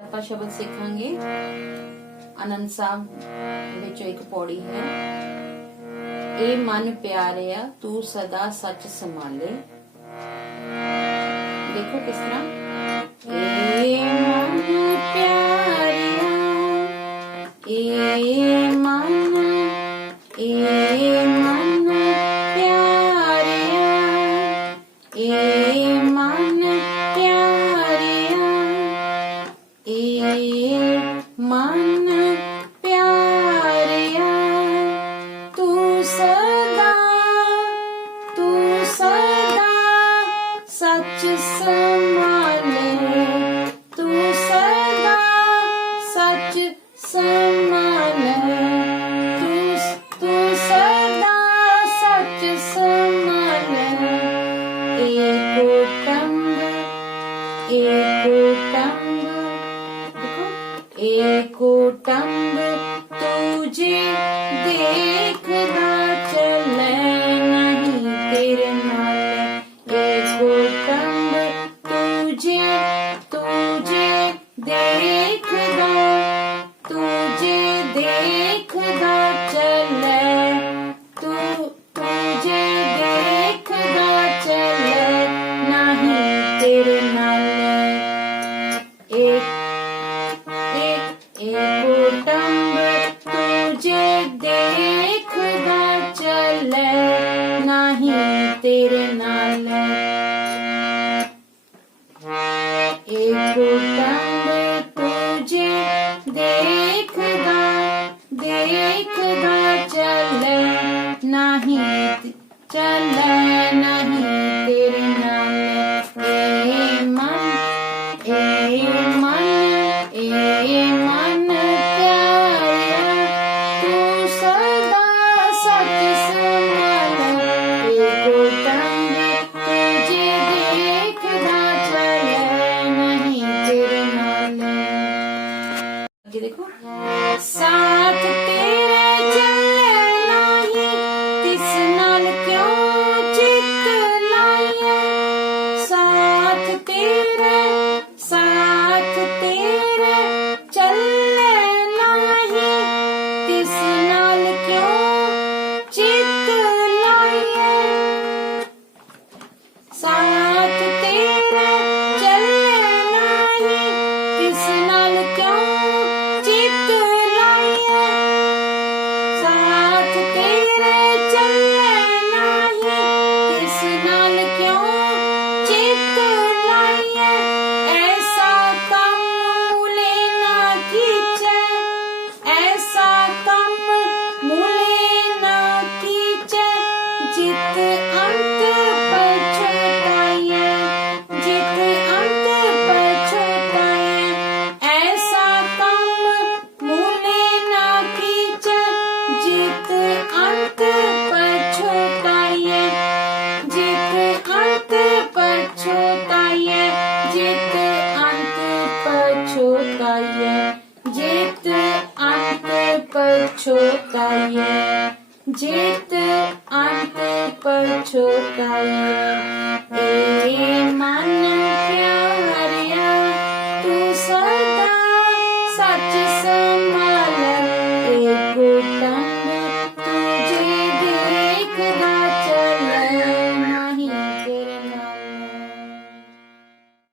ਆਪਾਂ ਸ਼ਬਦ ਸਿੱਖਾਂਗੇ। ਆਨੰਦ ਸਾਹਿਬ ਵਿੱਚੋਂ ਇੱਕ ਪੌੜੀ ਹੈ, ਇਹ ਮਨ ਪਿਆਰਿਆ ਤੂੰ ਸਦਾ ਸੱਚ ਸੰਭਾਲੇ। ਦੇਖੋ ਕਿਸ ਤਰ੍ਹਾਂ, ਇਹ ਮਨ ਪਿਆਰਿਆ, ਇਹ ਮਨ ਪਿਆਰਿਆ, ਇਹ ਮਨ ਪਿਆਰਿਆ, ਇਹ ਮਨ ਪਿਆਰਿਆ ਤੂੰ ਸਦਾ ਸੱਚ ਸੰਭਾਲੇ, ਤੂੰ ਸਦਾ ਸੱਚ ਸੰਭਾਲੇ, ਤੂੰ ਸਦਾ ਸੱਚ ਸੰਭਾਲੇ। एको टंग एको टंग तुझे देखदा चले नहीं तेरे नाल। एको टंग तुझे देखदा चले, तुझे देखदा चले नहीं तेरे नाल। एको टंग तुझे देखदा चले नहीं तेरे नाल। एको टंग तुझे देखदा चले नहीं तेरे नाल। ए मन प्यारिया तू सदा सच संभाले, एको टंग तुझे देखदा चले नहीं तेरे नाल। आगे देखो, साथ तेरे चले नहीं तिस नाल क्यों चित लाइए। साथ तेरे चले नहीं तिस नाल क्यों चित लाइए। साथ तेरे चले नहीं तिस नाल क्यों चित लाइए। साथ तेरे चले नहीं तिस नाल क्यों चित लाइए। ऐसा कम मूले ना कीचे, ऐसा कम मूले ना कीचे, जित अंत पछताए, जित अंत पछताए। ऐसा कम मूले ना कीचे, जित अंत पछताए, जित अंत पछताए, जित अंत पछताए, जित अंत पछताए, जित अंत पछताए।